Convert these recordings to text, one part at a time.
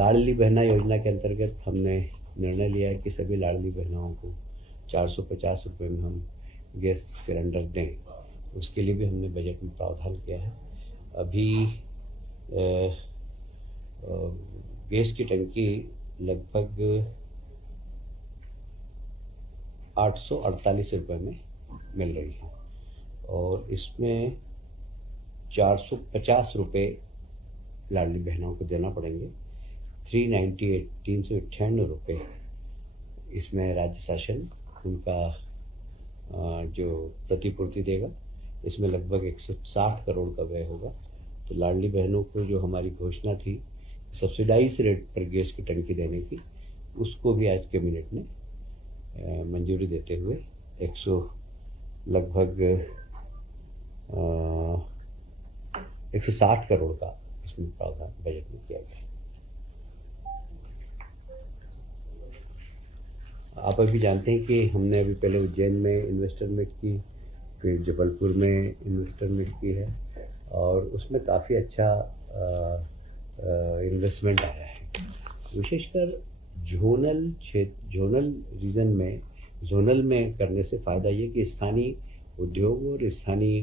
लाडली बहना योजना के अंतर्गत हमने निर्णय लिया है कि सभी लाडली बहनों को 450 रुपये में हम गैस सिलेंडर दें। उसके लिए भी हमने बजट में प्रावधान किया है। अभी गैस की टंकी लगभग 848 रुपये में मिल रही है और इसमें 450 रुपये लाडली बहनों को देना पड़ेंगे। 398 रुपये इसमें राज्य शासन उनका जो प्रतिपूर्ति देगा। इसमें लगभग 160 करोड़ का व्यय होगा। तो लाडली बहनों को जो हमारी घोषणा थी सब्सिडाइज रेट पर गैस की टंकी देने की, उसको भी आज कैबिनेट ने मंजूरी देते हुए लगभग 160 करोड़ का इसमें प्रावधान बजट में किया गया। आप अभी जानते हैं कि हमने अभी पहले उज्जैन में इन्वेस्टर मीट की, फिर जबलपुर में इन्वेस्टर मीट की है और उसमें काफ़ी अच्छा इन्वेस्टमेंट आया है। विशेषकर जोनल में करने से फ़ायदा ये कि स्थानीय उद्योग और स्थानीय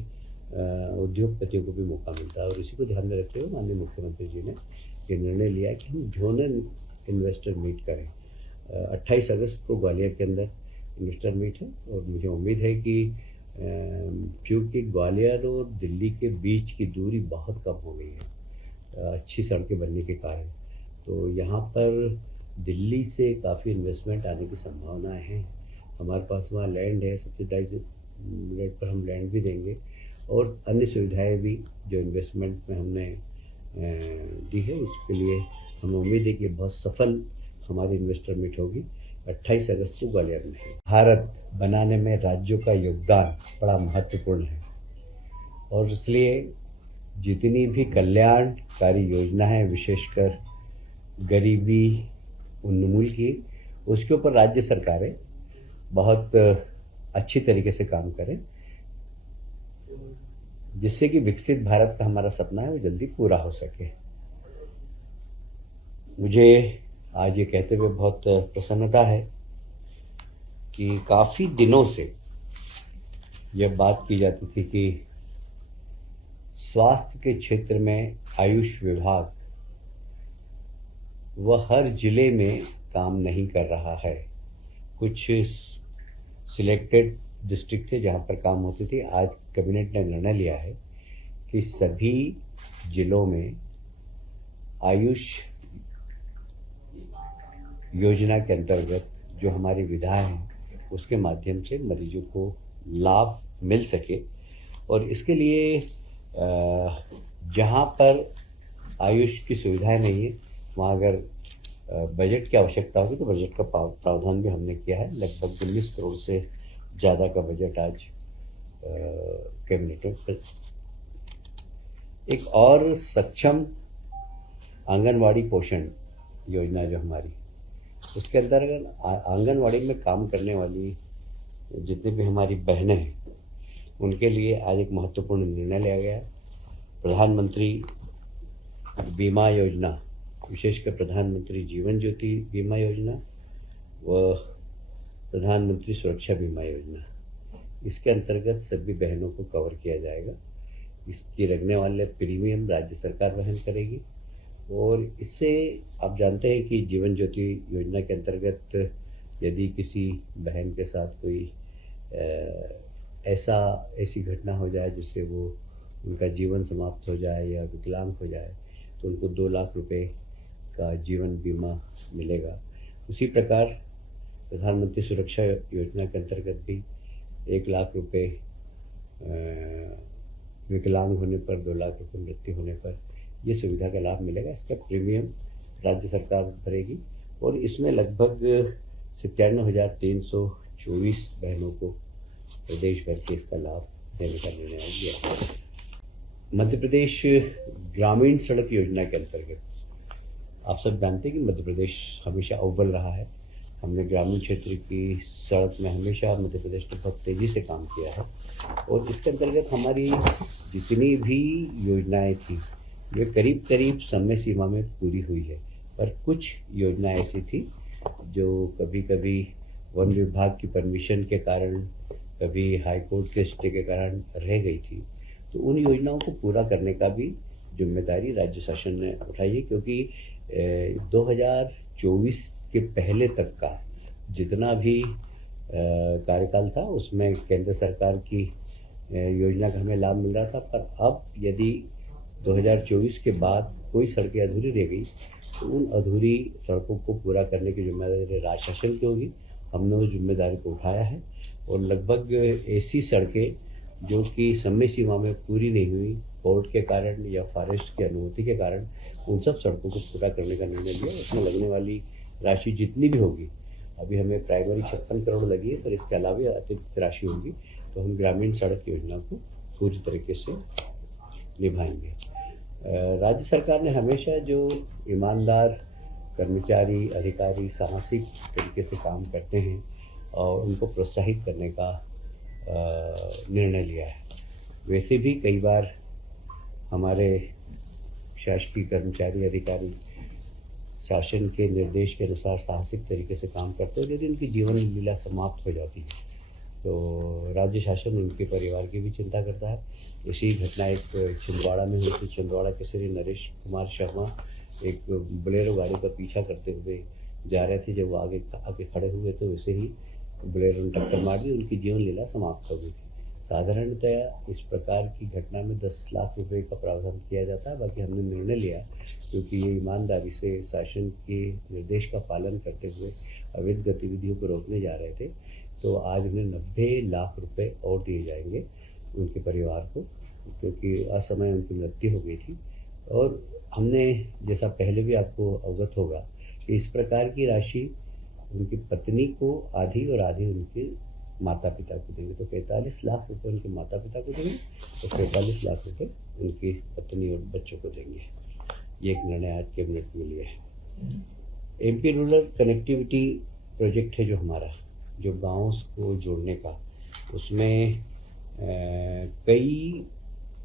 उद्योगपतियों को भी मौका मिलता है और इसी को ध्यान में रखते हुए माननीय मुख्यमंत्री जी ने ये निर्णय लिया कि हम जोनल इन्वेस्टर मीट करें। 28 अगस्त को ग्वालियर के अंदर इन्वेस्टर मीट है और मुझे उम्मीद है कि क्योंकि ग्वालियर और दिल्ली के बीच की दूरी बहुत कम हो गई है अच्छी सड़कें बनने के कारण, तो यहाँ पर दिल्ली से काफ़ी इन्वेस्टमेंट आने की संभावनाएं हैं। हमारे पास वहाँ लैंड है, सब्सिडाइज रेट पर हम लैंड भी देंगे और अन्य सुविधाएं भी जो इन्वेस्टमेंट में हमने दी है उसके लिए हमें उम्मीद है कि बहुत सफल हमारी इन्वेस्टर मीट होगी। 28 अगस्त को ग्वालियर में है। भारत बनाने में राज्यों का योगदान बड़ा महत्वपूर्ण है और इसलिए जितनी भी कल्याणकारी योजना है, विशेषकर गरीबी उन्मूलन की, उसके ऊपर राज्य सरकारें बहुत अच्छी तरीके से काम करें, जिससे कि विकसित भारत का हमारा सपना है वो जल्दी पूरा हो सके। मुझे आज ये कहते हुए बहुत प्रसन्नता है कि काफ़ी दिनों से यह बात की जाती थी कि स्वास्थ्य के क्षेत्र में आयुष विभाग वह हर जिले में काम नहीं कर रहा है। कुछ सिलेक्टेड डिस्ट्रिक्ट थे जहाँ पर काम होती थी। आज कैबिनेट ने निर्णय लिया है कि सभी जिलों में आयुष योजना के अंतर्गत जो हमारी विधाएं हैं उसके माध्यम से मरीजों को लाभ मिल सके और इसके लिए जहाँ पर आयुष की सुविधाएं नहीं है वहाँ अगर बजट की आवश्यकता होगी तो बजट का प्रावधान भी हमने किया है। लगभग 19 करोड़ से ज़्यादा का बजट आज कैबिनेट में। एक और सक्षम आंगनवाड़ी पोषण योजना जो हमारी, उसके अंतर्गत आंगनवाड़ी में काम करने वाली जितनी भी हमारी बहनें हैं उनके लिए आज एक महत्वपूर्ण निर्णय लिया गया है। प्रधानमंत्री बीमा योजना, विशेषकर प्रधानमंत्री जीवन ज्योति बीमा योजना व प्रधानमंत्री सुरक्षा बीमा योजना, इसके अंतर्गत सभी बहनों को कवर किया जाएगा। इसकी लगने वाले प्रीमियम राज्य सरकार वहन करेगी और इससे आप जानते हैं कि जीवन ज्योति योजना के अंतर्गत यदि किसी बहन के साथ कोई ऐसी घटना हो जाए जिससे वो उनका जीवन समाप्त हो जाए या विकलांग हो जाए तो उनको 2 लाख रुपए का जीवन बीमा मिलेगा। उसी प्रकार प्रधानमंत्री सुरक्षा योजना के अंतर्गत भी 1 लाख रुपए विकलांग होने पर, 2 लाख रुपए मृत्यु होने पर ये सुविधा का लाभ मिलेगा। इसका प्रीमियम राज्य सरकार भरेगी और इसमें लगभग 97,324 बहनों को प्रदेश भर के इसका लाभ देने का निर्णय लिया। मध्य प्रदेश ग्रामीण सड़क योजना के अंतर्गत आप सब जानते हैं कि मध्य प्रदेश हमेशा अव्वल रहा है। हमने ग्रामीण क्षेत्र की सड़क में हमेशा मध्य प्रदेश ने बहुत तेज़ी से काम किया है और इसके अंतर्गत हमारी जितनी भी योजनाएं थी वे करीब करीब समय सीमा में पूरी हुई है। पर कुछ योजना ऐसी थी जो कभी कभी वन विभाग की परमिशन के कारण, कभी हाई कोर्ट के स्टे के कारण रह गई थी। तो उन योजनाओं को पूरा करने का भी जिम्मेदारी राज्य शासन ने उठाई है, क्योंकि 2024 के पहले तक का जितना भी कार्यकाल था उसमें केंद्र सरकार की योजना का हमें लाभ मिल रहा था। पर अब यदि 2024 के बाद कोई सड़कें अधूरी रह गई तो उन अधूरी सड़कों को पूरा करने की जिम्मेदारी राज्य शासन की होगी। हमने उस जिम्मेदारी को उठाया है और लगभग ऐसी सड़कें जो कि समय सीमा में पूरी नहीं हुई, कोर्ट के कारण या फॉरेस्ट की अनुमति के कारण, उन सब सड़कों को पूरा करने का निर्णय लिया। उसमें लगने वाली राशि जितनी भी होगी, अभी हमें प्राइमरी 56 करोड़ लगी है, पर इसके अलावा अतिरिक्त राशि होगी तो हम ग्रामीण सड़क योजना को पूरी तरीके से निभाएंगे। राज्य सरकार ने हमेशा जो ईमानदार कर्मचारी, अधिकारी साहसिक तरीके से काम करते हैं और उनको प्रोत्साहित करने का निर्णय लिया है। वैसे भी कई बार हमारे शासकीय कर्मचारी, अधिकारी शासन के निर्देश के अनुसार साहसिक तरीके से काम करते हैं, यदि उनकी जीवन लीला समाप्त हो जाती है तो राज्य शासन उनके परिवार की भी चिंता करता है। इसी घटना एक छिंदवाड़ा में हुई थी। छिंदवाड़ा के श्री नरेश कुमार शर्मा एक बोलेरो गाड़ी का पीछा करते हुए जा रहे थे। जब वो आगे खड़े हुए तो वैसे ही बोलेरो ने टक्कर मार दी, उनकी जीवन लीला समाप्त हो गई थी। साधारणतः इस प्रकार की घटना में 10 लाख रुपए का प्रावधान किया जाता है। बाकी हमने निर्णय लिया क्योंकि ये ईमानदारी से शासन के निर्देश का पालन करते हुए अवैध गतिविधियों को रोकने जा रहे थे, तो आज उन्हें 90 लाख रुपए और दिए जाएंगे उनके परिवार को, क्योंकि असमय उनकी मृत्यु हो गई थी। और हमने, जैसा पहले भी आपको अवगत होगा, कि इस प्रकार की राशि उनकी पत्नी को आधी और आधी उनके माता पिता को देंगे। तो 45 लाख रुपए उनके माता पिता को देंगे और 45 लाख रुपए उनकी पत्नी और बच्चों को देंगे। ये एक निर्णय आज कैबिनेट में लिया है। एमपी रूरल कनेक्टिविटी प्रोजेक्ट है जो हमारा, जो गाँव को जोड़ने का, उसमें कई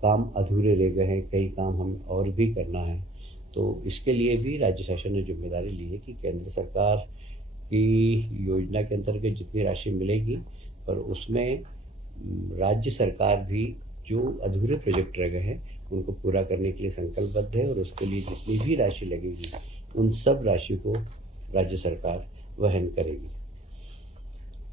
काम अधूरे रह गए हैं, कई काम हमें और भी करना है। तो इसके लिए भी राज्य शासन ने जिम्मेदारी ली है कि केंद्र सरकार की योजना के अंतर्गत जितनी राशि मिलेगी, पर उसमें राज्य सरकार भी जो अधूरे प्रोजेक्ट रह गए हैं उनको पूरा करने के लिए संकल्पबद्ध है और उसके लिए जितनी भी राशि लगेगी उन सब राशि को राज्य सरकार वहन करेगी।